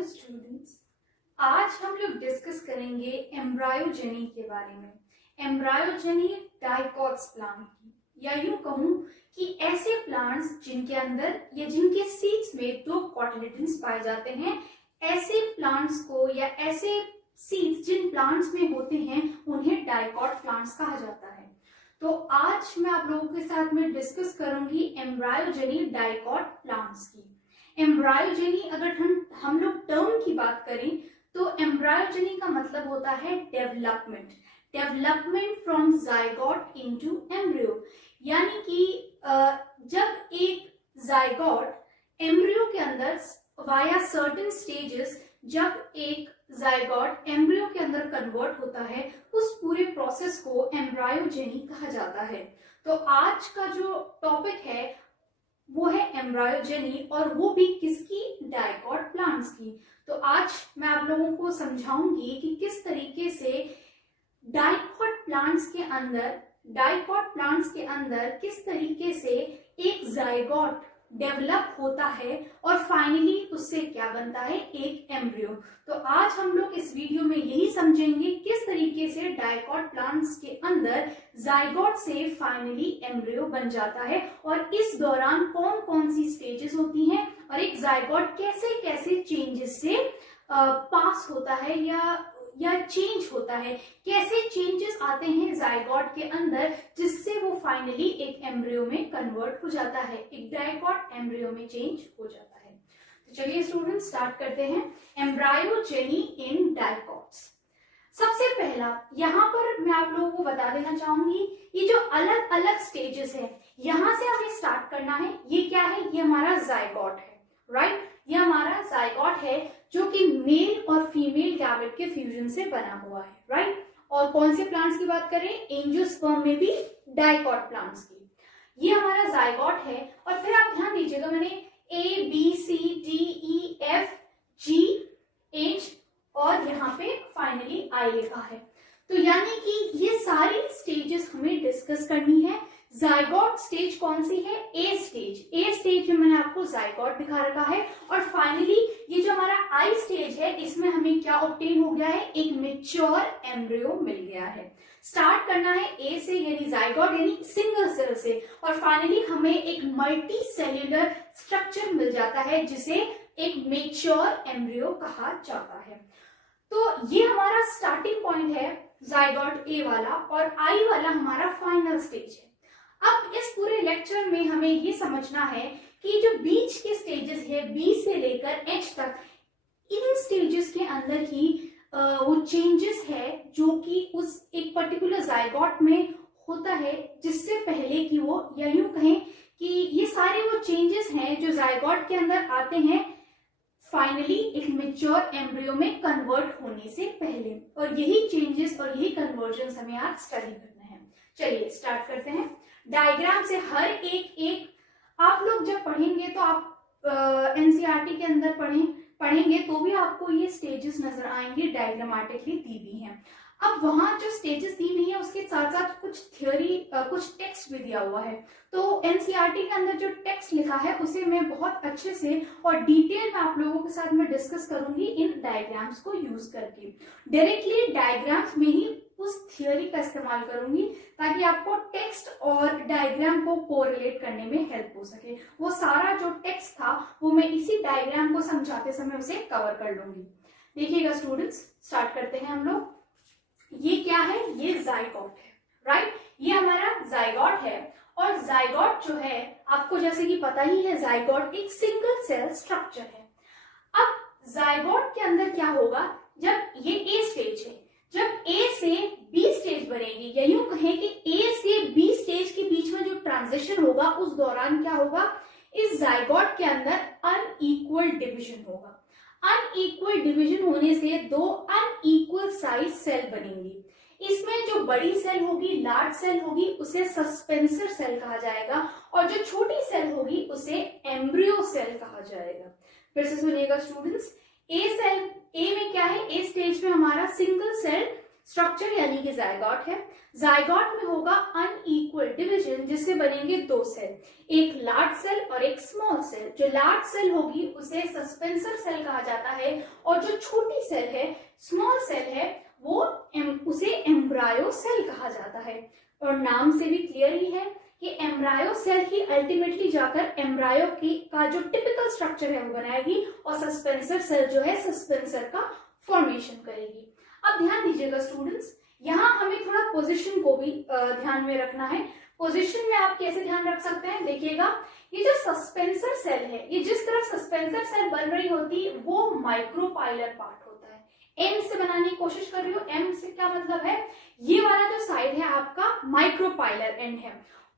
Hello students, आज हम लोग डिस्कस करेंगे एम्ब्रायोजेनी के बारे में। एम्ब्रायोजेनी डाइकोट्स प्लांट की, या यूं कहूं कि ऐसे प्लांट्स जिनके अंदर या जिनके सीड्स में दो कॉटिलेडन्स पाए जाते हैं, ऐसे प्लांट्स को या ऐसे सीड्स जिन प्लांट्स में होते हैं उन्हें डाइकोट प्लांट्स कहा जाता है। तो आज मैं आप लोगों के साथ में डिस्कस करूंगी एम्ब्रायोजेनी डाइकोट प्लांट्स की। एम्ब्रायोजेनी अगर हम लोग टर्म की बात करें तो एम्ब्रायोजेनी का मतलब होता है development from zygote into embryo. यानी कि जब एक जाइगोट एम्ब्रियो के अंदर वाया सर्टेन स्टेजेस, जब एक जाइगोट एम्ब्रियो के अंदर कन्वर्ट होता है, उस पूरे प्रोसेस को एम्ब्रायोजेनी कहा जाता है। तो आज का जो टॉपिक है वो है एम्ब्रायोजेनी, और वो भी किसकी? डाइकोट प्लांट्स की। तो आज मैं आप लोगों को समझाऊंगी कि किस तरीके से डाइकोट प्लांट्स के अंदर किस तरीके से एक जाइगोट डेवलप होता है और फाइनली उससे क्या बनता है? एक एम्ब्रियो। तो आज हम लोग इस वीडियो में यही समझेंगे किस तरीके से डाइकोट प्लांट्स के अंदर जाइगोट से फाइनली एम्ब्रियो बन जाता है, और इस दौरान कौन कौन सी स्टेजेस होती हैं और एक जाइगोट कैसे कैसे चेंजेस से पास होता है या चेंज होता है, कैसे चेंजेस आते हैं जाइगोट के अंदर जिससे वो फाइनली एक एम्ब्रियो में कन्वर्ट हो जाता है, एक डाइकोट एम्ब्रियो में चेंज हो जाता है। तो चलिए स्टूडेंट स्टार्ट करते हैं एम्ब्रायोजेनी इन डाइकोट्स। सबसे पहला यहाँ पर मैं आप लोगों को बता देना चाहूंगी, ये जो अलग अलग स्टेजेस है यहां से हमें स्टार्ट करना है। ये क्या है? ये हमारा जाइगोट है, राइट? ये हमारा जाइगोट है जो कि मेल और फीमेल गैमेट के फ्यूजन से बना हुआ है, राइट? और कौन से प्लांट्स की बात करें? एंजियोस्पर्म में भी डाइकोट प्लांट्स की। ये हमारा जाइगोट है, और फिर आप ध्यान दीजिएगा, मैंने A B C D E F G H और यहाँ पे फाइनली I लिखा है। तो यानी कि ये सारी स्टेजेस हमें डिस्कस करनी है। जाइगोट स्टेज कौन सी है? ए स्टेज में मैंने आपको जाइगोट दिखा रखा है, और फाइनली ये जो हमारा आई स्टेज है इसमें हमें क्या ऑब्टेन हो गया है? एक मैच्योर एम्ब्रियो मिल गया है। स्टार्ट करना है ए से, यानी जाइगोट यानी सिंगल सेल से, और फाइनली हमें एक मल्टी सेल्यूलर स्ट्रक्चर मिल जाता है जिसे एक मैच्योर एम्ब्रियो कहा जाता है। तो ये हमारा स्टार्टिंग पॉइंट है जाइगोट ए वाला, और आई वाला हमारा फाइनल स्टेज है। अब इस पूरे लेक्चर में हमें ये समझना है कि जो बीच के स्टेजेस है बी से लेकर एच तक, इन स्टेजेस के अंदर ही वो चेंजेस है जो कि उस एक पर्टिकुलर जाइगोट में होता है, जिससे पहले कि वो, या यूं कहें कि ये सारे वो चेंजेस हैं जो जाइगोट के अंदर आते हैं फाइनली एक मैच्योर एम्ब्रियो में कन्वर्ट होने से पहले। और यही चेंजेस और यही कन्वर्जन हमें आज स्टडी करना है। चलिए स्टार्ट करते हैं। डायग्राम से हर एक आप लोग जब पढ़ेंगे तो आप एनसीईआरटी के अंदर पढ़ेंगे तो भी आपको ये स्टेजेस नजर आएंगे, डायग्रामेटिकली दी हुई हैं। अब वहां जो स्टेजेस दी हुई है उसके साथ साथ कुछ थ्योरी, कुछ टेक्स्ट भी दिया हुआ है। तो एनसीईआरटी के अंदर जो टेक्स्ट लिखा है उसे मैं बहुत अच्छे से और डिटेल में आप लोगों के साथ में डिस्कस करूंगी इन डायग्राम्स को यूज करके। डायरेक्टली डायग्राम्स में ही उस थियोरी का इस्तेमाल करूंगी ताकि आपको टेक्स्ट और डायग्राम को कोरिलेट करने में हेल्प हो सके। वो सारा जो टेक्स्ट था वो मैं इसी डायग्राम को समझाते समय उसे कवर कर लूंगी। देखिएगा स्टूडेंट्स, स्टार्ट करते हैं हम लोग। ये क्या है? ये जाइगोट है, राइट? ये हमारा जाइगोट है, और जाइगोट जो है आपको जैसे कि पता ही है, जाइगोट एक सिंगल सेल स्ट्रक्चर है। अब जाइगोट के अंदर क्या होगा? जब ये ए स्टेज है, जब ए से बी स्टेज बनेगी, या यूं कहें कि ए से बी स्टेज के बीच में जो ट्रांजिशन होगा उस दौरान क्या होगा? इस जाइगोट के अंदर अनइक्वल डिवीजन होगा। अनइक्वल डिवीजन होने से दो अनइक्वल साइज सेल बनेंगी। इसमें जो बड़ी सेल होगी, लार्ज सेल होगी, उसे सस्पेंसर सेल कहा जाएगा, और जो छोटी सेल होगी उसे एम्ब्रियो सेल कहा जाएगा। फिर से सुनिएगा स्टूडेंट्स, ए में क्या है? ए स्टेज में हमारा सिंगल सेल स्ट्रक्चर यानी कि जायगोट है। जायगोट में होगा अनइक्वल डिवीजन जिससे बनेंगे दो सेल, एक लार्ज सेल और एक स्मॉल सेल। जो लार्ज सेल होगी उसे सस्पेंसर सेल कहा जाता है और जो छोटी सेल है, स्मॉल सेल है, वो उसे एम्ब्रायो सेल कहा जाता है। और नाम से भी क्लियर ही है कि एम्ब्रायो सेल ही अल्टीमेटली जाकर एम्ब्रायो की का जो टिपिकल स्ट्रक्चर है वो बनाएगी और सस्पेंसर सेल जो है सस्पेंसर का फॉर्मेशन करेगी। अब ध्यान दीजिएगा स्टूडेंट्स, यहाँ हमें थोड़ा पोजीशन को भी ध्यान में रखना है। पोजीशन में आप कैसे ध्यान रख सकते हैं, देखिएगा ये जो सस्पेंसर सेल है, ये जिस तरफ सस्पेंसर सेल बन रही होती है वो माइक्रोपाइलर पार्ट होता है। एम से बनाने की कोशिश कर रही हूँ, एम से क्या मतलब है, ये वाला जो साइड है आपका माइक्रोपाइलर एंड है।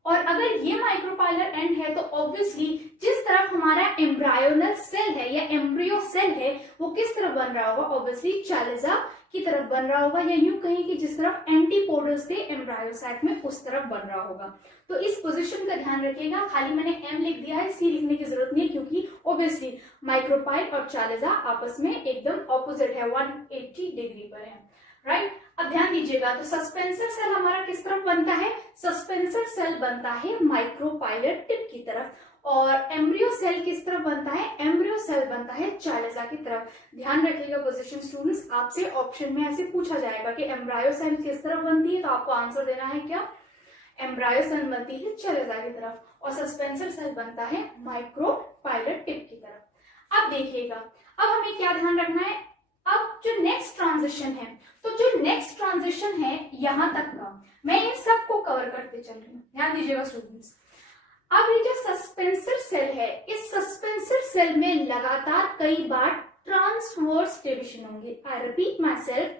और अगर ये माइक्रोपाइलर एंड है तो ऑब्वियसली जिस तरफ हमारा एम्ब्रायोनल सेल है या एम्ब्रियो सेल है वो किस तरफ बन रहा होगा, ऑब्वियसली चालिजा की तरफ बन रहा होगा, या यूं कहें कि जिस तरफ एंटीपोडल्स थे एम्ब्रायोसाइट में उस तरफ बन रहा होगा। तो इस पोजीशन का ध्यान रखिएगा। खाली मैंने एम लिख दिया है, सी लिखने की जरूरत नहीं है क्योंकि ऑब्वियसली माइक्रोपाइल और चालिजा आपस में एकदम ऑपोजिट है, 180 डिग्री पर है, राइट। अब ध्यान दीजिएगा, तो सस्पेंसर सेल हमारा किस तरफ बनता है, सस्पेंसर सेल बनता है माइक्रोपाइलर टिप की तरफ, और एम्ब्रियो सेल किस तरफ बनता है, एम्ब्रियो सेल बनता है चालिजा की तरफ। ध्यान रखिएगा पोजीशन स्टूडेंट्स, आपसे ऑप्शन में ऐसे पूछा जाएगा कि एम्ब्रायो सेल किस तरफ बनती है, तो आपको आंसर देना है क्या, एम्ब्रायो सेल बनती है चालिजा की तरफ और सस्पेंसर सेल बनता है माइक्रोपाइलर टिप की तरफ। अब देखिएगा, अब हमें क्या ध्यान रखना है, अब जो नेक्स्ट ट्रांजिशन है, तो जो नेक्स्ट ट्रांजिशन है यहां तक का, मैं इन सब को कवर करते चल रही हूँ, ध्यान दीजिएगा स्टूडेंट्स। अब ये जो सस्पेंसर सेल है, इस सस्पेंसर सेल में लगातार कई बार ट्रांसवर्स डिवीजन होंगे। आई रिपीट माई सेल्फ,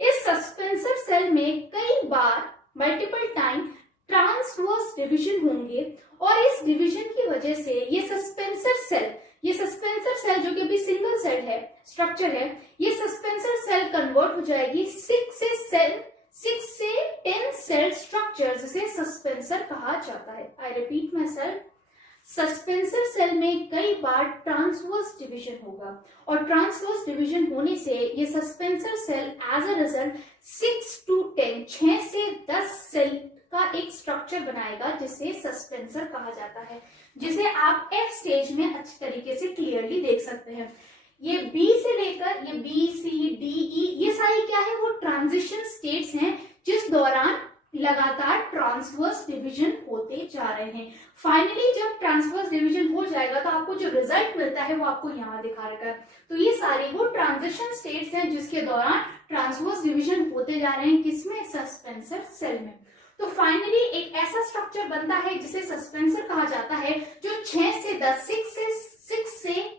इस सस्पेंसर सेल में कई बार मल्टीपल टाइम ट्रांसवर्स डिवीजन होंगे और इस डिवीजन की वजह से ये सस्पेंसर सेल जो कि अभी सिंगल सेल है, स्ट्रक्चर है, ये सस्पेंसर सेल कन्वर्ट हो जाएगी 6 से 10 सेल स्ट्रक्चर जिसे सस्पेंसर कहा जाता है। I repeat myself, suspensor cell में कई बार ट्रांसवर्स डिवीजन होगा और ट्रांसवर्स डिवीजन होने से ये suspensor cell as a result 6 से 10 सेल का एक स्ट्रक्चर बनाएगा जिसे सस्पेंसर कहा जाता है, जिसे आप एफ स्टेज में अच्छी तरीके से क्लियरली देख सकते हैं। ये बी से लेकर ये बी सी डी ई, ये सारी क्या है, वो ट्रांजिशन स्टेट्स हैं जिस दौरान लगातार ट्रांसवर्स डिवीजन होते जा रहे हैं। फाइनली जब ट्रांसवर्स डिवीजन हो जाएगा तो आपको जो रिजल्ट मिलता है वो आपको यहाँ दिखा रखा है। तो ये सारी वो ट्रांजिशन स्टेट्स हैं जिसके दौरान ट्रांसवर्स डिवीजन होते जा रहे हैं, किसमें, सस्पेंसर सेल में। तो फाइनली एक ऐसा स्ट्रक्चर बनता है जिसे सस्पेंसर कहा जाता है जो 6 से 10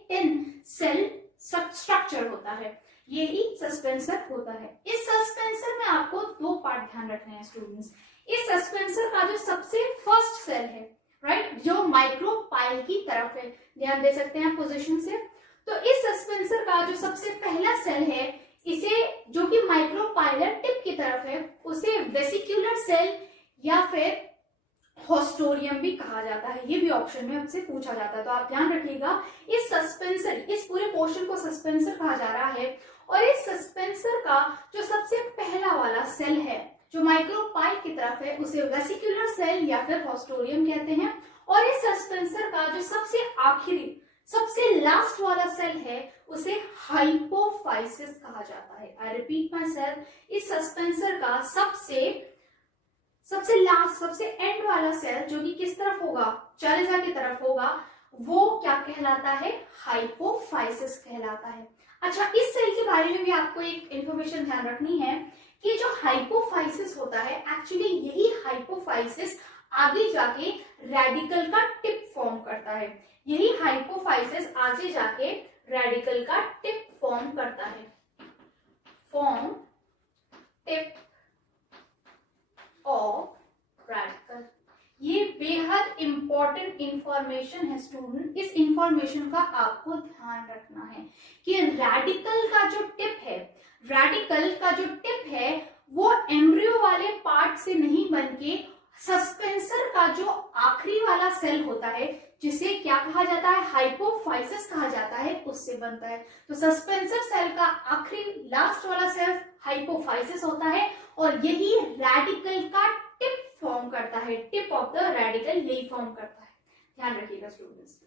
10 सेल स्ट्रक्चर होता है, यही सस्पेंसर होता है। इस सस्पेंसर में आपको दो पार्ट ध्यान रखने हैं स्टूडेंट्स। इस सस्पेंसर का जो सबसे फर्स्ट सेल है, राइट, जो माइक्रोपाइल की तरफ है, ध्यान दे सकते हैं पोजीशन से। तो इस सस्पेंसर का जो सबसे पहला सेल है, इसे जो कि माइक्रोपाइलर टिप की तरफ है, उसे वेसिक्यूलर सेल या फिर हॉस्टोरियम भी कहा जाता है। ये भी ऑप्शन में आपसे पूछा जाता है, तो आप ध्यान रखिएगा। इस सस्पेंसर, इस पूरे पोर्शन को सस्पेंसर कहा जा रहा है और इस सस्पेंसर का जो सबसे पहला वाला सेल है जो माइक्रोपाइल की तरफ है उसे वेसिक्यूलर सेल या फिर हॉस्टोरियम कहते हैं। और इस सस्पेंसर का जो सबसे आखिरी, सबसे लास्ट वाला सेल है उसे हाइपोफाइसिस कहा जाता है। आई रिपीट माई सेल्फ, इस सस्पेंसर का सबसे लास्ट, सबसे एंड वाला सेल जो कि किस तरफ होगा, चालिजा की तरफ होगा, वो क्या कहलाता है, हाइपोफाइसिस कहलाता है। अच्छा, इस सेल के बारे में भी आपको एक इंफॉर्मेशन ध्यान रखनी है कि जो हाइपोफाइसिस होता है, एक्चुअली यही हाइपोफाइसिस आगे जाके रेडिकल का टिप फॉर्म करता है। यही हाइपोफाइसिस आगे जाके रेडिकल का टिप फॉर्म करता है, फॉर्म टिप ऑफ रेडिकल। ये बेहद इंपॉर्टेंट इंफॉर्मेशन है स्टूडेंट। इस इंफॉर्मेशन का आपको ध्यान रखना है कि रेडिकल का जो टिप है, रेडिकल का जो टिप है वो एम्ब्रियो वाले पार्ट से नहीं बनके सस्पेंसर का जो आखिरी वाला सेल होता है, जिसे क्या कहा जाता है, हाइपोफाइसिस कहा जाता है, उससे बनता है। तो सस्पेंसर सेल का आखिरी लास्ट वाला सेल हाइपोफाइसिस होता है और यही रेडिकल का टिप फॉर्म करता है, टिप ऑफ द रेडिकल यही फॉर्म करता है। ध्यान रखिएगा स्टूडेंट्स।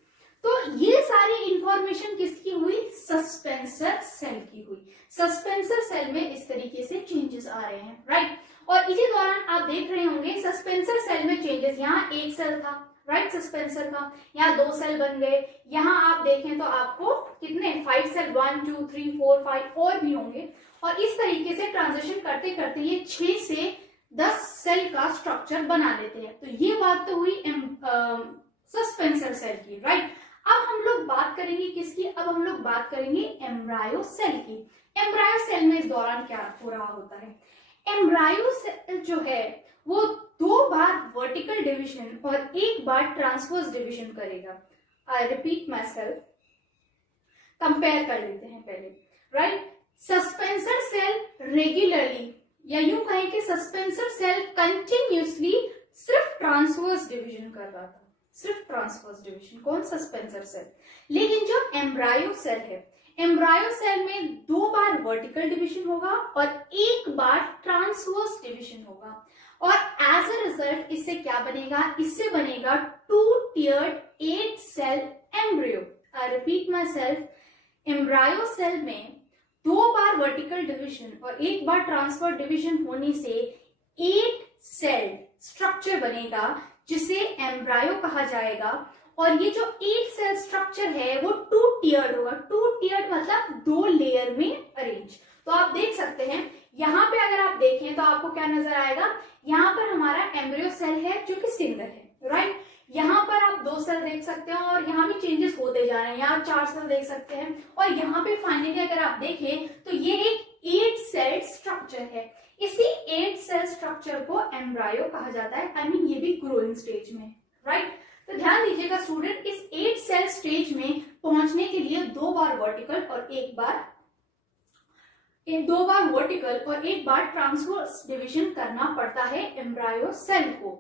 तो ये सारी इंफॉर्मेशन किसकी हुई, सस्पेंसर सेल की हुई। सस्पेंसर सेल में इस तरीके से चेंजेस आ रहे हैं, राइट। और इसी दौरान आप देख रहे होंगे सस्पेंसर सेल में चेंजेस, यहाँ एक सेल था, राइट, सस्पेंसर का, यहाँ 2 सेल बन गए, यहाँ आप देखें तो आपको कितने 5 सेल, 1 2 3 4 5 और भी होंगे। और इस तरीके से ट्रांजिशन करते करते ये 6 से 10 सेल का स्ट्रक्चर बना लेते हैं। तो ये बात तो हुई सस्पेंसर सेल की, राइट। अब हम लोग बात करेंगे किसकी, अब हम लोग बात करेंगे एम्ब्रायो सेल की। एम्ब्रायो सेल में इस दौरान क्या हो रहा होता है, एम्ब्रायो सेल जो है वो 2 बार वर्टिकल डिवीजन और 1 बार ट्रांसवर्स डिवीजन करेगा। आई रिपीट माई सेल्फ, कंपेयर कर लेते हैं पहले, राइट। सस्पेंसर सेल रेगुलरली, या यूं कहें कि सस्पेंसर सेल कंटिन्यूसली सिर्फ ट्रांसवर्स डिवीजन कर रहा था, सिर्फ ट्रांसवर्स डिवीजन, कौन, सस्पेंसर सेल। लेकिन जो एम्ब्रायो सेल है, एम्ब्रायो सेल में 2 बार वर्टिकल डिवीजन होगा और 1 बार ट्रांसवर्स डिवीजन होगा। और एज अ रिजल्ट इससे क्या बनेगा, इससे बनेगा 2-tiered 8 cell embryo. I repeat myself, embryo cell में 2 बार वर्टिकल डिवीजन और 1 बार ट्रांसफर डिवीजन होने से 8 सेल स्ट्रक्चर बनेगा जिसे एम्ब्रायो कहा जाएगा। और ये जो 8 सेल स्ट्रक्चर है वो 2-tiered होगा। 2-tiered मतलब 2 लेयर में अरेंज। तो आप देख सकते हैं यहाँ पे अगर आप देखें तो आपको क्या नजर आएगा, यहाँ पर हमारा एम्ब्रियो सेल है जो कि सिंगल है, राइट। यहाँ पर आप 2 सेल देख सकते हैं और यहाँ भी चेंजेस होते जा रहे हैं, यहाँ 4 सेल देख सकते हैं और यहाँ पे फाइनली अगर आप देखें तो ये एक 8 सेल स्ट्रक्चर है। इसी 8 सेल स्ट्रक्चर को एम्ब्रायो कहा जाता है। आई मीन ये भी ग्रोइंग स्टेज में, राइट। तो ध्यान दीजिएगा स्टूडेंट, इस 8 सेल स्टेज में पहुंचने के लिए 2 बार वर्टिकल और 1 बार वर्टिकल और 1 बार ट्रांसवर्स डिवीजन करना पड़ता है एम्ब्रायो सेल को।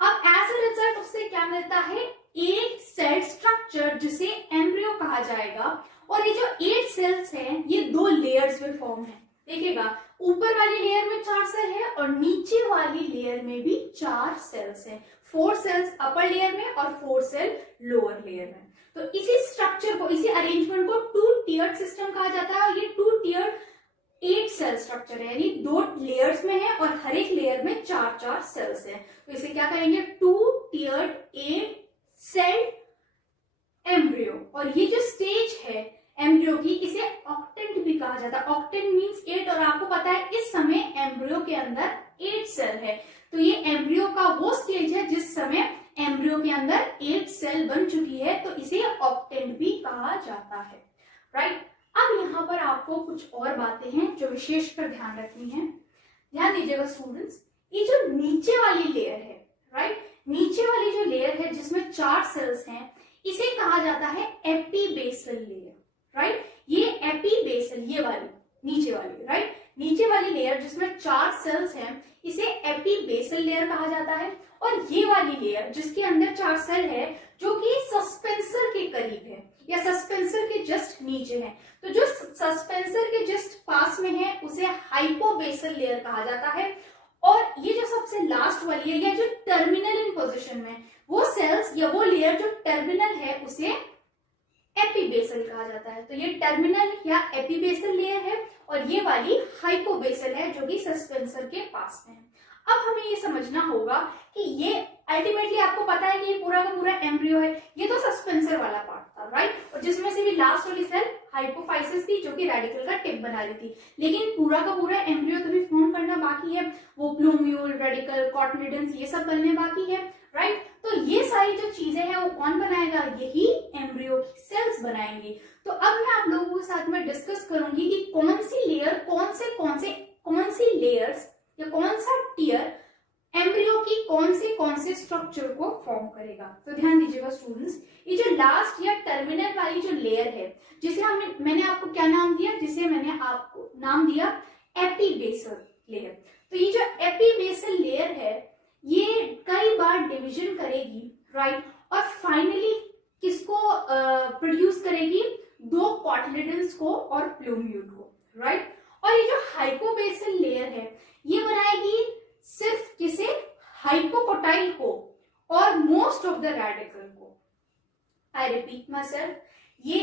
अब एज अ रिजल्ट उससे क्या मिलता है, 8 सेल स्ट्रक्चर जिसे एम्ब्रियो कहा जाएगा। और ये जो 8 सेल्स हैं ये 2 लेयर्स में फॉर्म है। देखिएगा ऊपर वाली लेयर में 4 सेल है और नीचे वाली लेयर में भी 4 सेल्स हैं। 4 सेल्स अपर लेयर में और 4 सेल लोअर लेयर में। तो इसी स्ट्रक्चर को, इसी अरेंजमेंट को 2-tiered सिस्टम कहा जाता है। और ये 2-tiered 8 सेल स्ट्रक्चर है, यानी 2 लेयर्स में है और हर एक लेयर में 4-4 सेल्स है। तो इसे क्या करेंगे, 2-tiered 8 सेल एम्ब्रियो। और ये जो स्टेज है एम्ब्रियो की, इसे ऑक्टेंट भी कहा जाता है। ऑक्टेंट मींस 8 और आपको पता है इस समय एम्ब्रियो के अंदर 8 सेल है। तो ये एम्ब्रियो का वो स्टेज है जिस समय एम्ब्रियो के अंदर 8 सेल बन चुकी है, तो इसे ऑक्टेंट भी कहा जाता है, राइट। अब यहाँ पर आपको कुछ और बातें हैं जो विशेष कर ध्यान रखनी है। ध्यान दीजिएगा स्टूडेंट्स, ये जो नीचे वाली लेयर है, राइट, नीचे वाली जो लेयर है जिसमें 4 सेल्स हैं, इसे कहा जाता है एपीबेसल लेयर, राइट। ये एपीबेसल, ये वाली नीचे वाली, राइट, नीचे वाली लेयर जिसमें 4 सेल्स हैं, इसे एपीबेसल लेयर कहा जाता है। और ये वाली लेयर जिसके अंदर 4 सेल है जो कि सस्पेंसर के करीब है या सस्पेंसर के जस्ट नीचे है, तो जो सस्पेंसर के जस्ट पास में है उसे हाइपोबेसल लेयर कहा जाता है। और ये जो सबसे लास्ट वाली है या जो टर्मिनल इन पोजीशन में, वो सेल्स या वो लेयर जो टर्मिनल है उसे एपीबेसल कहा जाता है। तो ये टर्मिनल या एपीबेसल लेयर है और ये वाली हाइपोबेसल है जो कि सस्पेंसर के पास में है। अब हमें ये समझना होगा कि ये अल्टीमेटली आपको पता है कि ये पूरा का पूरा एम्ब्रियो है। ये तो सस्पेंसर वाला पार्ट था, राइट, और जिसमें से भी लास्ट वाली सेल हाइपोफाइसिस थी जो कि रेडिकल का टिप बना रही थी। लेकिन पूरा का पूरा एम्ब्रियो तो भी फॉर्म करना बाकी है, वो प्लूम्यूल, रेडिकल, कॉटलिडन्स ये सब बनने बाकी है, राइट। तो ये सारी जो चीजें हैं वो कौन बनाएगा, यही एम्ब्रियो की सेल्स बनाएंगे। तो अब मैं आप लोगों के साथ में डिस्कस करूंगी कि कौन सी लेयर, कौन सी लेयर्स या कौन सा टियर एम्ब्रियो की कौन से स्ट्रक्चर को फॉर्म करेगा। तो ध्यान दीजिएगा स्टूडेंट्स, ये जो लास्ट या टर्मिनल वाली जो लेयर है जिसे मैंने आपको क्या नाम दिया, जिसे मैंने आपको नाम दिया एपीबेसल लेयर। तो ये जो एपीबेसल लेयर है ये कई बार डिवीजन करेगी, राइट, और फाइनली किसको प्रोड्यूस करेगी, 2 कॉटलिडन्स को और प्लूम्यूल को, राइट। और ये जो हाइपोबेसल लेयर है ये बनाएगी सिर्फ किसे, हाइपोकोटाइल को और मोस्ट ऑफ द रेडिकल को। आई रिपीट माई सेल्फ, ये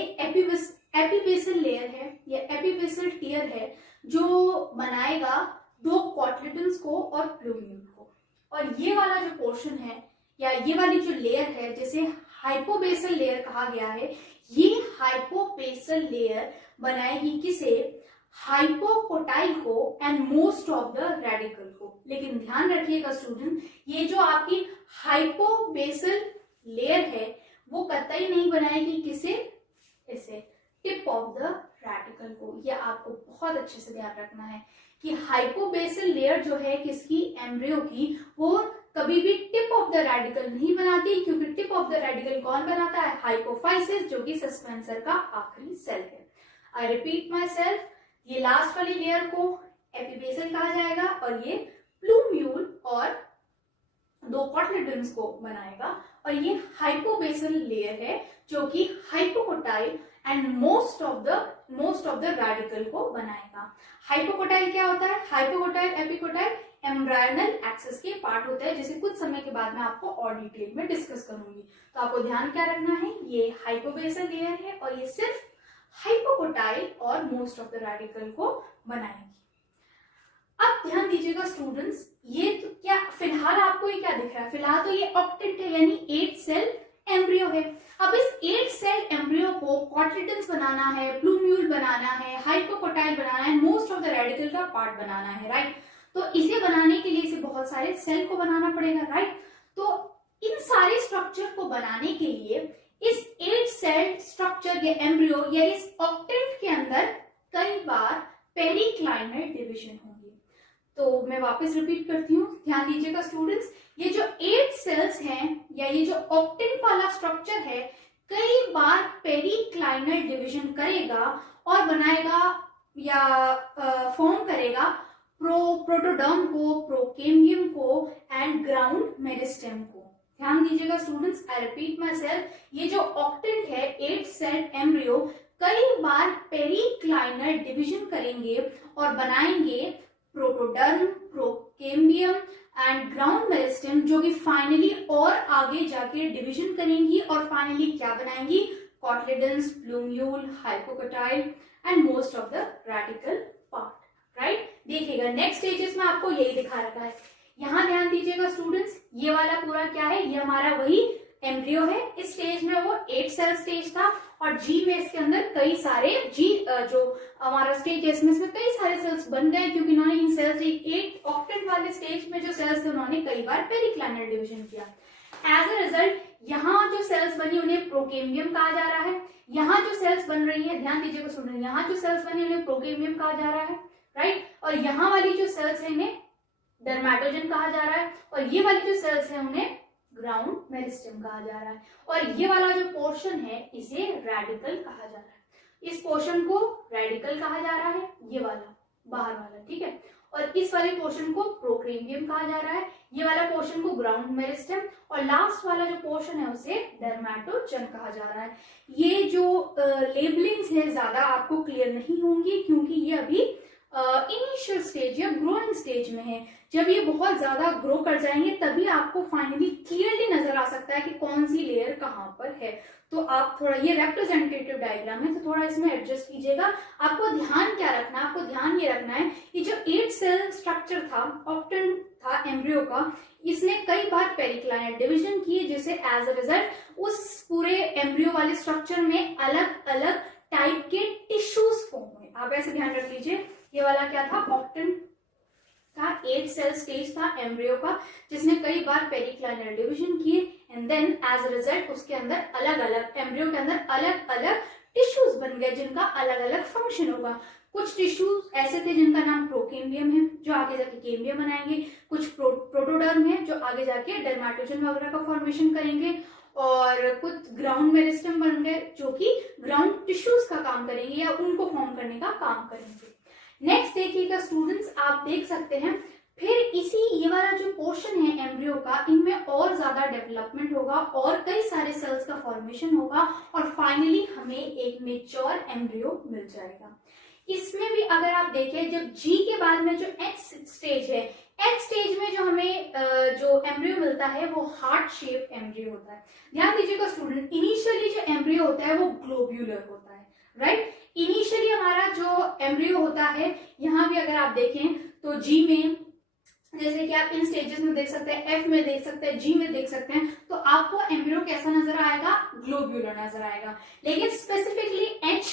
एपिबेसल लेयर है, ये एपिबेसल टियर है जो बनाएगा 2 कॉटलिडन्स को और प्लूम्यूल को। और ये वाला जो पोर्शन है या ये वाली जो लेयर है जिसे हाइपोबेसल लेयर कहा गया है, ये हाइपोबेसल लेयर बनाएगी किसे, हाइपोकोटाइल को and most of the radical को। लेकिन ध्यान रखिएगा स्टूडेंट, ये जो आपकी हाइपोबेसल लेयर है वो कतई नहीं बनाएगी किसे, इसे टिप ऑफ द रेडिकल को। ये आपको बहुत अच्छे से ध्यान रखना है कि हाइपोबेसल लेयर जो है किसकी, एम्ब्रियो की, वो कभी भी टिप ऑफ द रेडिकल नहीं बनाती, क्योंकि टिप ऑफ द रेडिकल कौन बनाता है, हाइपोफाइसिस, जो कि सस्पेंसर का आखिरी सेल है। आई रिपीट माई सेल्फ, ये लास्ट वाली लेयर को एपिबेसल कहा जाएगा और ये प्लूम्यूल और 2 कॉटलिडन्स को बनाएगा। और ये हाइपोबेसल लेयर है जो कि hypocotyl and most of the radical को बनाएगा। हाइपोकोटाइल क्या होता है, हाइपोकोटाइल एपिकोटाइल एम्ब्रायनल एक्सिस के पार्ट होता है, जिसे कुछ समय के बाद मैं आपको और डिटेल में डिस्कस करूंगी। तो आपको ध्यान क्या रखना है, ये हाइपोबेसल लेयर है और ये सिर्फ हाइपोकोटाइल और मोस्ट ऑफ द रेडिकल को बनाएगी। अब ध्यान दीजिएगा स्टूडेंट्स, ये तो क्या फिलहाल आपको ये क्या दिख रहा है, फिलहाल तो ये ऑक्टेंट है यानी 8 सेल एम्ब्रियो है। अब इस 8 सेल एम्ब्रियो को कॉटलिडन्स बनाना है, प्लूम्यूल बनाना है, हाइपोकोटाइल बनाना है, मोस्ट ऑफ द रेडिकल का पार्ट बनाना है, राइट। तो इसे बनाने के लिए इसे बहुत सारे सेल को बनाना पड़ेगा, राइट। तो इन सारे स्ट्रक्चर को बनाने के लिए इस 8 सेल स्ट्रक्चर या एम्ब्रियो या इस ऑक्टेंट के अंदर कई बार पेरिक्लाइनल डिवीजन होंगे। तो मैं वापस रिपीट करती हूँ, ध्यान दीजिएगा स्टूडेंट्स, ये जो 8 सेल्स हैं या ये जो ऑक्टेंट वाला स्ट्रक्चर है कई बार पेरिक्लाइनल डिवीजन करेगा और बनाएगा या फॉर्म करेगा प्रोटोडर्म को, प्रोकेम्बियम को एंड ग्राउंड मेरिस्टेम को। ध्यान दीजिएगा students, I repeat my self, ये जो ऑक्टेंट है 8 सेल एम्ब्रियो कई बार पेरिक्लाइनल डिवीजन करेंगे और बनाएंगे प्रोटोडर्म, प्रोकेम्बियम एंड ग्राउंड मेरिस्टेम, जो कि फाइनली और आगे जाके डिवीजन करेंगी और फाइनली क्या बनाएंगी, cotyledons, plumule, hypocotyl and most of the radical part, right. देखिएगा नेक्स्ट स्टेजेस में आपको यही दिखा रखा है। यहाँ ध्यान दीजिएगा स्टूडेंट्स, ये वाला पूरा क्या है, ये हमारा वही एम्ब्रियो है। इस स्टेज में वो 8 सेल स्टेज था और जी में इसके अंदर कई सारे जो हमारा स्टेज है इसमें कई सारे सेल्स बन गए, क्योंकि इन्होंने इन सेल्स 8 ऑक्टेंट वाले स्टेज में जो सेल्स थे उन्होंने कई बार पेरिक्लाइनल डिवीजन किया। एज अ रिजल्ट यहाँ जो सेल्स बनी उन्हें प्रोकेम्बियम कहा जा रहा है। यहाँ जो सेल्स बन रही है, ध्यान दीजिएगा स्टूडेंट, यहाँ जो सेल्स बनी उन्हें प्रोकेम्बियम कहा जा रहा है, राइट। और यहाँ वाली जो सेल्स है इन्हें डर्मेटोजन कहा जा रहा है और ये वाली जो सेल्स है उन्हें ग्राउंड मेरिस्टेम कहा जा रहा है। और ये वाला जो पोर्शन है इसे रेडिकल कहा जा रहा है। इस पोर्शन को रेडिकल कहा जा रहा है, ये वाला बाहर वाला, ठीक है। और इस वाले पोर्शन को प्रोकेम्बियम कहा जा रहा है, ये वाला पोर्शन को ग्राउंड मेरिस्टेम और लास्ट वाला जो पोर्शन है उसे डर्मेटोजन कहा जा रहा है। ये जो लेबलिंग्स है ज्यादा आपको क्लियर नहीं होंगी, क्योंकि ये अभी इनिशियल स्टेज या ग्रोइंग स्टेज में है। जब ये बहुत ज्यादा ग्रो कर जाएंगे तभी आपको फाइनली क्लियरली नजर आ सकता है कि कौन सी लेयर कहाँ पर है। तो आप थोड़ा, ये रिप्रेजेंटेटिव डायग्राम है तो थोड़ा इसमें एडजस्ट कीजिएगा। आपको ध्यान क्या रखना है, आपको ध्यान ये रखना है ये जो 8 सेल स्ट्रक्चर था, ऑक्टेंट था एम्ब्रियो का, इसने कई बार पेरिक्लाइनल डिवीजन किए, जिससे एज अ रिजल्ट उस पूरे एम्ब्रियो वाले स्ट्रक्चर में अलग अलग टाइप के टिश्यूज फॉर्म हुए। आप ऐसे ध्यान रख लीजिए, ये वाला क्या था, ऑक्टेंट था, 8 सेल स्टेज था एम्ब्रियो का, जिसने कई बार पेरिक्लाइनल डिवीजन किए and then as a result उसके अंदर अलग अलग एम्ब्रियो के अंदर अलग अलग टिश्यूज बन गए जिनका अलग अलग फंक्शन होगा। कुछ टिश्यूज ऐसे थे जिनका नाम प्रोकेम्बियम है जो आगे जाके केम्बियम बनाएंगे, कुछ प्रोटोडर्म है जो आगे जाके डर्मेटोजन वगैरह का फॉर्मेशन करेंगे, और कुछ ग्राउंड मेरिस्टेम बन गए जो कि ग्राउंड टिश्यूज का काम करेंगे या उनको फॉर्म करने का काम करेंगे। नेक्स्ट देखिएगा स्टूडेंट्स, आप देख सकते हैं फिर इसी ये वाला जो पोर्शन है एम्ब्रियो का, इनमें और ज्यादा डेवलपमेंट होगा और कई सारे सेल्स का फॉर्मेशन होगा और फाइनली हमें एक मेच्योर एम्ब्रियो मिल जाएगा। इसमें भी अगर आप देखें, जब जी के बाद में जो एच स्टेज है, एच स्टेज में जो हमें जो एम्ब्रियो मिलता है वो हार्ट शेप एम्ब्रियो होता है। ध्यान दीजिएगा स्टूडेंट, इनिशियली जो एम्ब्रियो होता है वो ग्लोब्यूलर होता है, राइट। इनिशियली हमारा जो एम्ब्रियो होता है, यहाँ भी अगर आप देखें तो जी में, जैसे कि आप इन स्टेजेस में देख सकते हैं, एफ में देख सकते हैं, जी में देख सकते हैं, तो आपको एम्ब्रियो कैसा नजर आएगा, ग्लोब्यूलर नजर आएगा। लेकिन स्पेसिफिकली एच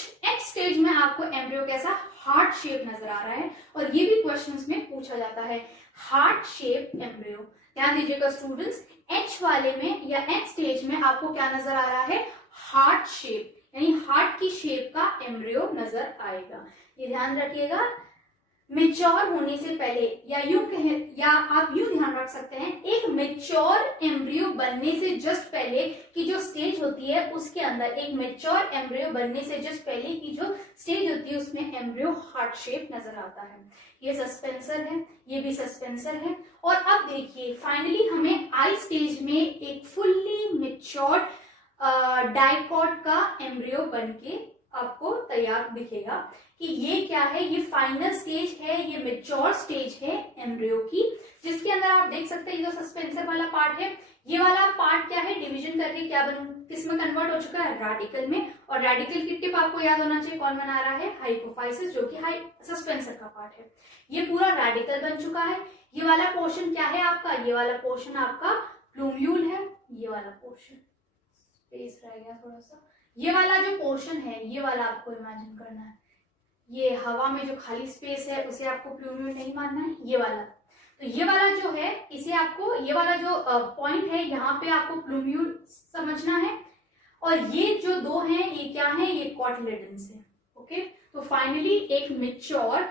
स्टेज में आपको एम्ब्रियो कैसा, हार्ट शेप नजर आ रहा है। और ये भी क्वेश्चंस में पूछा जाता है, हार्ट शेप एम्ब्रियो। ध्यान दीजिएगा स्टूडेंट्स, एच वाले में या एच स्टेज में आपको क्या नजर आ रहा है, हार्ट शेप, यानी हार्ट की शेप का एम्ब्रियो नजर आएगा। ये ध्यान रखिएगा। मेच्योर होने से पहले, या यूं कहें, या आप यूं ध्यान रख सकते हैं, एक मेच्योर एम्ब्रियो बनने से जस्ट पहले की जो स्टेज होती है, उसके अंदर एक मेच्योर एम्ब्रियो बनने से जस्ट पहले की जो स्टेज होती है, उसमें एम्ब्रियो हार्ट शेप नजर आता है। ये सस्पेंसर है, ये भी सस्पेंसर है। और अब देखिए फाइनली हमें आई स्टेज में एक फुल्ली मेच्योर डाइकॉट का एम्ब्रियो बनके आपको तैयार दिखेगा कि ये क्या है, ये फाइनल स्टेज है, ये मेच्योर स्टेज है एम्ब्रियो की, जिसके अंदर आप देख सकते हैं ये जो सस्पेंसर वाला पार्ट है, ये वाला पार्ट क्या है, डिवीजन करके क्या किस में कन्वर्ट हो चुका है, रेडिकल में। और रेडिकल की टिप आपको याद होना चाहिए, कौन बना रहा है, हाइपोफाइसिस, जो कि सस्पेंसर का पार्ट है। ये पूरा रेडिकल बन चुका है। ये वाला पोर्शन क्या है आपका, ये वाला पोर्शन आपका प्लूम्यूल है। ये वाला पोर्शन स्पेस रह गया थोड़ा सा, ये वाला जो पोर्शन है, ये वाला आपको इमेजिन करना है, ये हवा में जो खाली स्पेस है उसे आपको प्लूम्यूल नहीं मानना है, ये वाला। तो ये वाला जो है, इसे आपको, ये वाला जो पॉइंट है, यहाँ पे आपको प्लूम्यूल समझना है। और ये जो दो हैं, ये क्या है, ये कॉटिलेडन्स है। ओके, तो फाइनली एक मेच्योर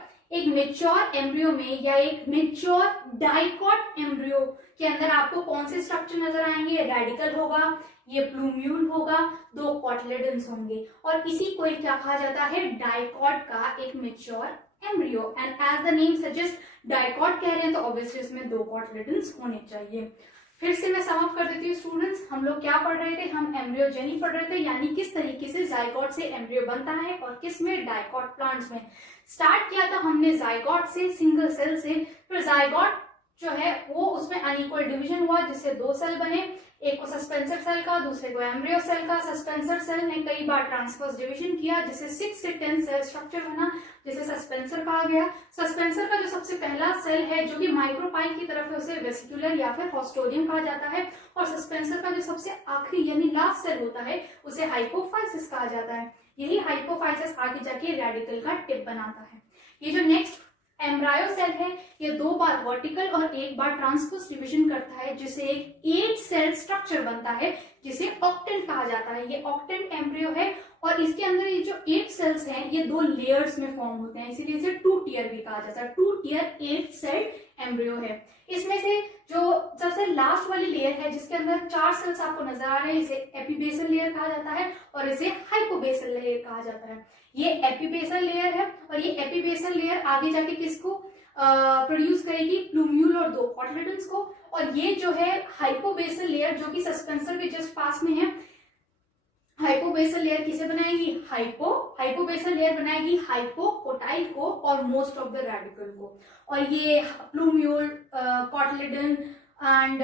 एम्ब्रियो में या एक मेच्योर डाइकॉट एम्ब्रियो के अंदर आपको कौन से स्ट्रक्चर नजर आएंगे, रेडिकल होगा, ये प्लूम्यूल होगा, दो कॉटिलेडन्स होंगे, और इसी को क्या कहा जाता है, डाइकॉट का एक mature embryo. And as the name suggest, dicot कह रहे हैं तो ऑब्वियसली इसमें दो कॉटिलेडन्स होने चाहिए। फिर से मैं सम अप कर देती हूँ स्टूडेंट्स, हम लोग क्या पढ़ रहे थे, हम एम्ब्रियोजेनी पढ़ रहे थे, यानी किस तरीके से जाइगोट से एम्ब्रियो बनता है और किस में, डाइकॉट प्लांट्स में। स्टार्ट किया था हमने जाइगोट से, सिंगल सेल से। फिर जाइगोट जो है वो उसमें अनइक्वल डिवीजन हुआ, जिससे दो सेल बने, एक को सस्पेंसर सेल का, दूसरे को एम्ब्रियो सेल का। सस्पेंसर सेल ने कई बार ट्रांसवर्स डिवीजन किया, जिससे 6 से 10 सेल स्ट्रक्चर बना, जिसे सस्पेंसर कहा गया। सस्पेंसर का जो सबसे पहला सेल है, जो कि माइक्रोपाइल की तरफ है, उसे वेसिकुलर या फिर हॉस्टोरियम कहा जाता है। और सस्पेंसर का जो सबसे आखिरी यानी लास्ट सेल होता है, उसे हाइपोफाइसिस कहा जाता है। यही हाइपोफाइसिस आगे जाके रेडिकल का टिप बनाता है। ये जो नेक्स्ट एम्ब्रायो सेल है, ये 2 बार वर्टिकल और 1 बार ट्रांसवर्स डिवीजन करता है, जिससे एक 8 सेल स्ट्रक्चर बनता है, जिसे ऑक्टेंट कहा जाता है। ये ऑक्टेंट एम्ब्रियो है और इसके अंदर ये जो 8 सेल्स हैं, ये 2 लेयर्स में फॉर्म होते हैं, इसीलिए इसे 2 टियर भी कहा जाता है। 2 टियर 8 सेल एम्ब्रियो है। इसमें से जो सबसे लास्ट वाली लेयर है, जिसके अंदर 4 सेल्स आपको नजर आ रहे हैं, इसे एपीबेसल लेयर कहा जाता है और इसे हाइपोबेसल लेयर कहा जाता है। ये एपीबेसल लेयर है और ये एपीबेसल लेयर आगे जाके किसको प्रोड्यूस करेगी, प्लूम्यूल और 2 कॉटिलेडन्स को। और ये जो है हाइपोबेसल लेयर, जो कि सस्पेंसर के जस्ट पास में है, हाइपोबेसल लेयर किसे बनाएगी, हाइपोबेसल लेयर बनाएगी हाइपोकोटाइल को और मोस्ट ऑफ द रेडिकल को। और ये प्लूम्यूल, कॉटिलेडन एंड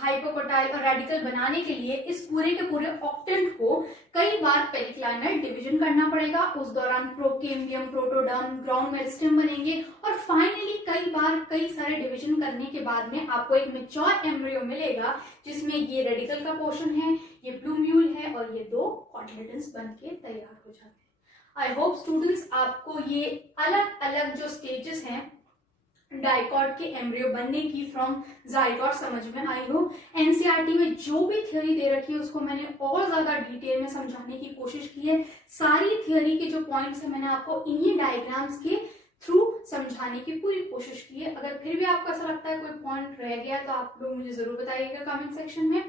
हाइपोकोटाइल और रेडिकल बनाने के लिए इस पूरे के पूरे ऑक्टेंट को कई बार पेरिक्लाइनल डिवीजन करना पड़ेगा। उस दौरान प्रोकेम्बियम, प्रोटोडर्म, ग्राउंड मेरिस्टेम बनेंगे और फाइनली कई बार कई सारे डिवीजन करने के बाद में आपको एक मैच्योर एम्ब्रियो मिलेगा, जिसमें ये रेडिकल का पोर्शन है, ये प्लूम्यूल है और ये 2 कॉटिलेडन्स बन के तैयार हो जाते हैं। आई होप स्टूडेंट्स आपको ये अलग अलग जो स्टेजेस हैं डाइकॉट के एम्ब्रियो बनने की फ्रॉम जाइगोट समझ में आई हो। एनसीईआरटी में जो भी थ्योरी दे रखी है उसको मैंने और ज्यादा डिटेल में समझाने की कोशिश की है। सारी थ्योरी के जो पॉइंट्स है मैंने आपको इन्हीं डायग्राम्स के थ्रू समझाने की पूरी कोशिश की है। अगर फिर भी आपको ऐसा लगता है कोई पॉइंट रह गया तो आप लोग मुझे जरूर बताइएगा कमेंट सेक्शन में।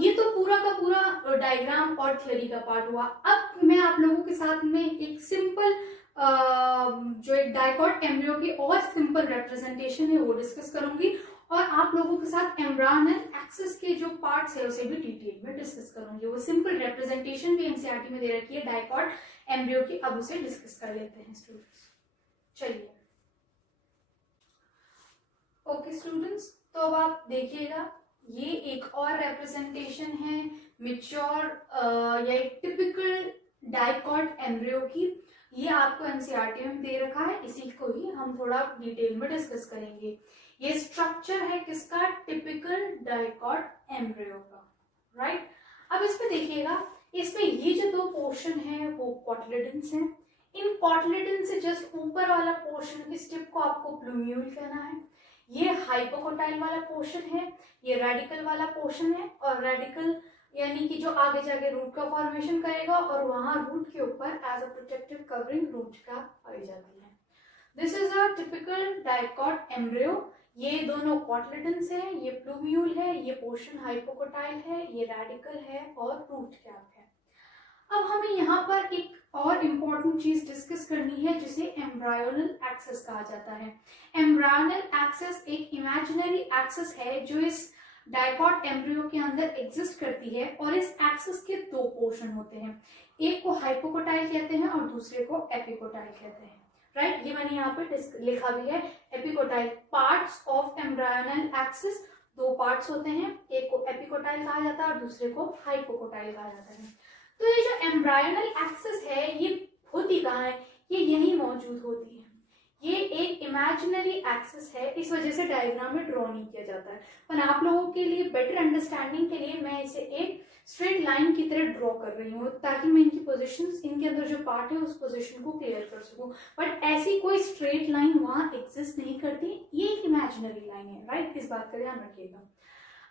ये तो पूरा का पूरा डायग्राम और थ्योरी का पार्ट हुआ। अब मैं आप लोगों के साथ में एक सिंपल जो एक डाइकॉट एम्ब्रियो की और सिंपल रिप्रेजेंटेशन है वो डिस्कस करूंगी, और आप लोगों के साथ एम्ब्रायनल एक्सिस के जो पार्ट्स है उसे भी डिटेल में डिस्कस करूंगी। वो सिंपल रिप्रेजेंटेशन भी एनसीईआरटी में दे रखी है डाइकॉट एम्ब्रियो की, अब उसे डिस्कस कर लेते हैं स्टूडेंट्स। चलिए ओके स्टूडेंट्स, तो अब आप देखिएगा ये एक और रिप्रेजेंटेशन है मैच्योर या एक टिपिकल डाइकॉट एम्ब्रियो की। ये आपको एनसीईआरटी में दे रखा है, इसी को ही हम थोड़ा डिटेल में डिस्कस करेंगे। ये स्ट्रक्चर है किसका? टिपिकल डाइकॉट एम्ब्रियो का, राइट। अब इस पे देखिएगा, इसमें ये जो दो पोर्शन है वो कॉटलिडन्स हैं। इन कॉटलिडन से जस्ट ऊपर वाला पोर्शन, इस टिप को आपको प्लूम्यूल कहना है। ये हाइपोकोटाइल वाला पोर्शन है, ये रेडिकल वाला पोर्शन है, और रेडिकल यानी कि जो आगे जाके रूट का फॉर्मेशन करेगा और वहां रूट के ऊपर as a protective covering root का पाई जाती है। This is a typical dicot embryo. ये दोनों कॉटलिडन्स है, ये प्लूम्यूल है, ये पोर्शन हाइपोकोटाइल है, ये रेडिकल है और रूट कैप है। अब हमें यहाँ पर एक और इम्पोर्टेंट चीज डिस्कस करनी है जिसे एम्ब्रायोनल एक्सिस कहा जाता है। एम्ब्रायोनल एक्सिस एक इमेजिनरी एक्सिस है जो इस डाइकॉट एम्ब्रियो के अंदर एग्जिस्ट करती है, और इस एक्सिस के दो पोर्शन होते हैं, एक को हाइपोकोटाइल कहते हैं और दूसरे को एपिकोटाइल कहते हैं, राइट। ये मैंने यहाँ पे लिखा भी है, epicotyl. Parts of embryonal axis दो पार्ट्स होते हैं, एक को एपिकोटाइल कहा जाता है और दूसरे को हाइपोकोटाइल कहा जाता है। तो ये जो एम्ब्रायोनल एक्सिस है ये होती कहाँ है? ये यही मौजूद होती है। ये एक इमेजिनरी एक्सिस है, इस वजह से डायग्राम में ड्रॉ नहीं किया जाता है, पर आप लोगों के लिए बेटर अंडरस्टैंडिंग के लिए मैं इसे एक स्ट्रेट लाइन की तरह ड्रॉ कर रही हूँ, ताकि मैं इनकी पोजीशंस, इनके अंदर जो पार्ट है उस पोजीशन को क्लियर कर सकूं। बट ऐसी कोई स्ट्रेट लाइन वहां एग्जिस्ट नहीं करती, ये एक इमेजिनरी लाइन है, राइट। इस बात का ध्यान रखिएगा।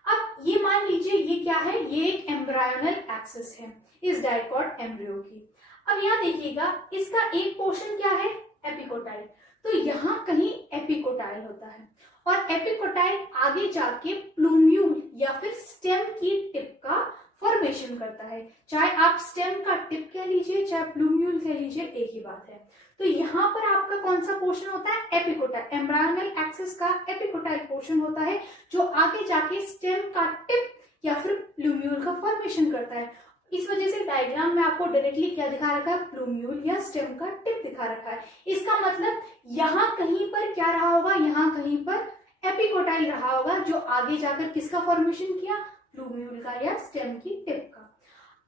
अब ये मान लीजिए ये क्या है? ये एक एम्ब्रायोनल एक्सिस है इस डाइकॉट एम्ब्रियो की। अब यहाँ देखिएगा, इसका एक पोर्शन क्या है? एपिकोटाइल। तो यहाँ कहीं एपिकोटाइल होता है, और एपिकोटाइल आगे जाके प्लूम्यूल या फिर स्टेम की टिप का फॉर्मेशन करता है। चाहे आप स्टेम का टिप कह लीजिए, चाहे प्लूम्यूल कह लीजिए, एक ही बात है। तो यहाँ पर आपका कौन सा पोर्शन होता है? एपिकोटाइल। एम्ब्रायोनल एक्सिस का एपिकोटाइल पोर्शन होता है जो आगे जाके स्टेम का टिप या फिर प्लूम्यूल का फॉर्मेशन करता है। इस वजह से डायग्राम में आपको डायरेक्टली क्या दिखा रखा है? प्लूम्यूल या स्टेम का टिप दिखा रखा है। इसका मतलब यहाँ कहीं पर क्या रहा होगा? यहाँ कहीं पर एपिकोटाइल रहा होगा जो आगे जाकर किसका फॉर्मेशन किया? प्लूम्यूल का या स्टेम की टिप का।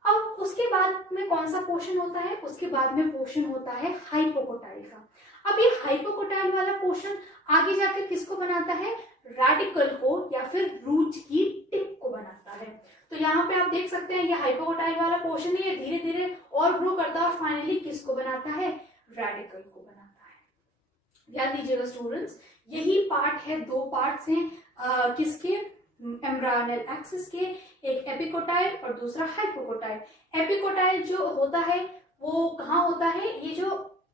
अब उसके बाद में कौन सा पोर्शन होता है? उसके बाद में पोर्शन होता है हाइपोकोटाइल का। अब ये हाइपोकोटाइल वाला पोर्शन आगे जाकर किसको बनाता है? रेडिकल को या फिर रूट की टिप को बनाता है। तो यहाँ पे आप देख सकते हैं ये हाइपोकोटाइल वाला पोर्शन है, ये धीरे धीरे और ग्रो करता है और फाइनली किसको बनाता है? रेडिकल को बनाता है। ध्यान दीजिएगा स्टूडेंट्स, यही पार्ट है, दो पार्ट्स हैं किसके? एम्ब्रायोनल एक्सिस के, एक एपिकोटाइल और दूसरा हाइपोकोटाइल। एपिकोटाइल जो होता है वो कहाँ होता है? ये जो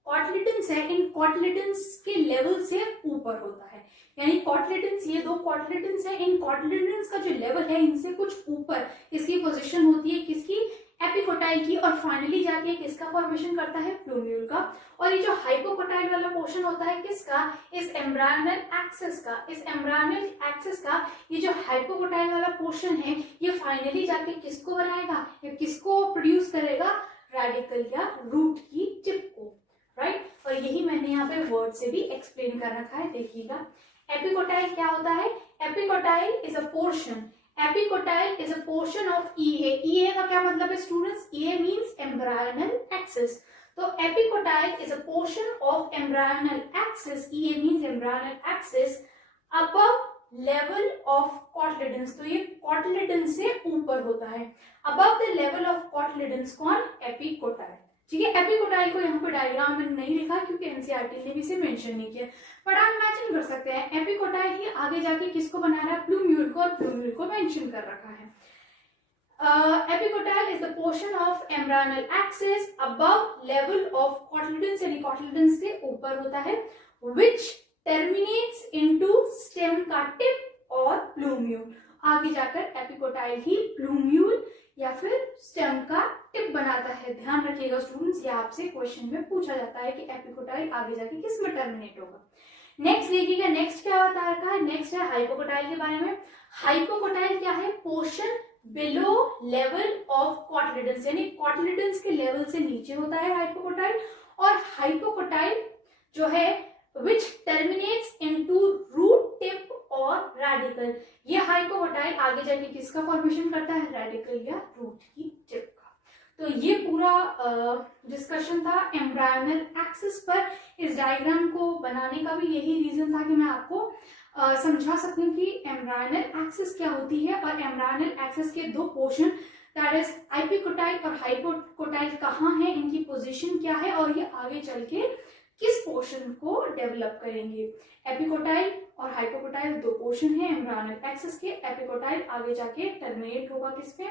कॉटलिडन्स है, इन कॉटलिडन्स के लेवल से ऊपर होता है। यानी कॉटलिडन्स, ये दो कॉटलिडन्स है, इन कॉटलिडन्स का जो लेवल है इनसे कुछ ऊपर इसकी पोजीशन होती है किसकी? एपिकोटाइल की, और फाइनली जाके किसका फॉर्मेशन करता है? प्लूम्यूल का। और ये जो हाइपोकोटाइल वाला पोर्शन होता है किसका? इस एम्ब्रायोनल एक्सिस का। इस एम्ब्रायोनल एक्सिस का ये जो हाइपोकोटाइल वाला पोर्शन है ये फाइनली जाके किसको बनाएगा या किसको प्रोड्यूस करेगा? रेडिकल या रूट की टिप को, राइट। और यही मैंने यहाँ पे वर्ड से भी एक्सप्लेन कर रखा है, देखिएगा। एपिकोटाइल क्या होता है? Epicotyl is a portion, epicotyl is a portion of EA. EA का क्या मतलब है students? EA means embryonal axis. तो epicotyl is a portion of embryonal axis, EA means embryonal axis above level of cotyledons. तो ये cotyledons से ऊपर होता है। Above the level of cotyledons कौन? एपिकोटाइल। ठीक है, एपिकोटाइल को यहाँ पे डायग्राम में नहीं लिखा क्योंकि एनसीईआरटी ने भी इसे मेंशन नहीं किया, बट आप इमेजिन कर सकते हैं एपिकोटाइल ही आगे जाके किसको बना रहा है? प्लूम्यूल को, और प्लूम्यूल को मेंशन कर रखा है। Epicotyl is the portion of embryonal axis above level of cotyledons, यानी कॉटलिडन्स से ऊपर होता है, व्हिच टर्मिनेट्स इनटू स्टेम का टिप और प्लूम्यूल। आगे जाकर एपिकोटाइल ही प्लूम्यूल या फिर स्टेम का टिप बनाता है। ध्यान रखिएगा स्टूडेंट्स, ये आपसे क्वेश्चन में पूछा जाता है कि एपिकोटाइल आगे जाके किस में टर्मिनेट होगा। नेक्स्ट देखिएगा, नेक्स्ट क्या बता रखा है, नेक्स्ट है हाइपोकोटाइल के बारे में। हाइपोकोटाइल क्या है, portion below level of cotyledons, यानी कॉटिलिडन्स के लेवल से नीचे होता है हाइपोकोटाइल। और हाइपोकोटाइल जो है विच टर्मिनेट्स इनटू रूट टिप और रेडिकल, ये हाइपोकोटाइल आगे जाके किसका फॉर्मेशन करता है, रेडिकल या रूट की टिप का। तो ये पूरा डिस्कशन था एम्ब्रायनल एक्सिस पर। इस डायग्राम को बनाने का भी यही रीजन था कि मैं आपको समझा सकूं कि एम्ब्रायनल एक्सिस क्या होती है और एम्ब्रायनल एक्सिस के दो पोर्शन दैट इज एपिकोटाइल और हाइपोकोटाइल कहाँ है, इनकी पोजीशन क्या है और ये आगे चल के किस पोर्शन को डेवलप करेंगे। एपिकोटाइल और हाइपोकोटाइल दो पोर्शन है एम्ब्रायनल एक्सिस के। एपिकोटाइल आगे जाके टर्मिनेट होगा किस पे,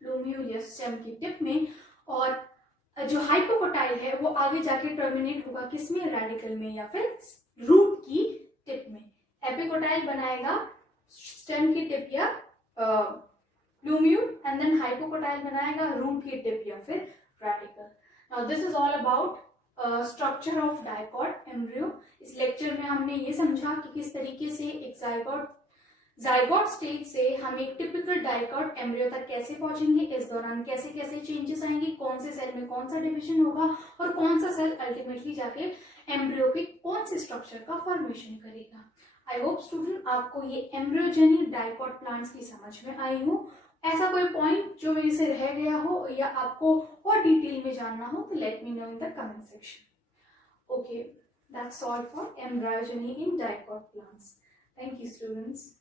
प्लूम्यूल या स्टेम की टिप में, और जो हाइपोकोटाइल है वो आगे जाके टर्मिनेट होगा किसमें, रेडिकल में या फिर रूट की टिप में। एपिकोटाइल बनाएगा स्टेम की टिप या प्लूम्यूल एंड देन हाइपोकोटाइल बनाएगा रूट की टिप या फिर radical. Now this is all about structure of dicot embryo. इस लेक्चर में हमने ये समझा कि किस तरीके से एक जाइगोट स्टेज से हम एक टिपिकल डायकॉट एम्ब्रियो तक कैसे पहुंचेंगे, इस दौरान कैसे कैसे चेंजेस आएंगे, कौन से सेल में कौन सा डिविजन होगा और कौन सा सेल अल्टीमेटली जाके एम्ब्रियो के कौन से स्ट्रक्चर का फॉर्मेशन करेगा। आई होप स्टूडेंट आपको ये एम्ब्रियोजेनी डायकॉट प्लांट्स की समझ में आई हो। ऐसा कोई पॉइंट जो मेरे से रह गया हो या आपको और डिटेल में जानना हो तो let me know in the comment section. Okay, that's all for embryogeny in dicot plants. Thank you students.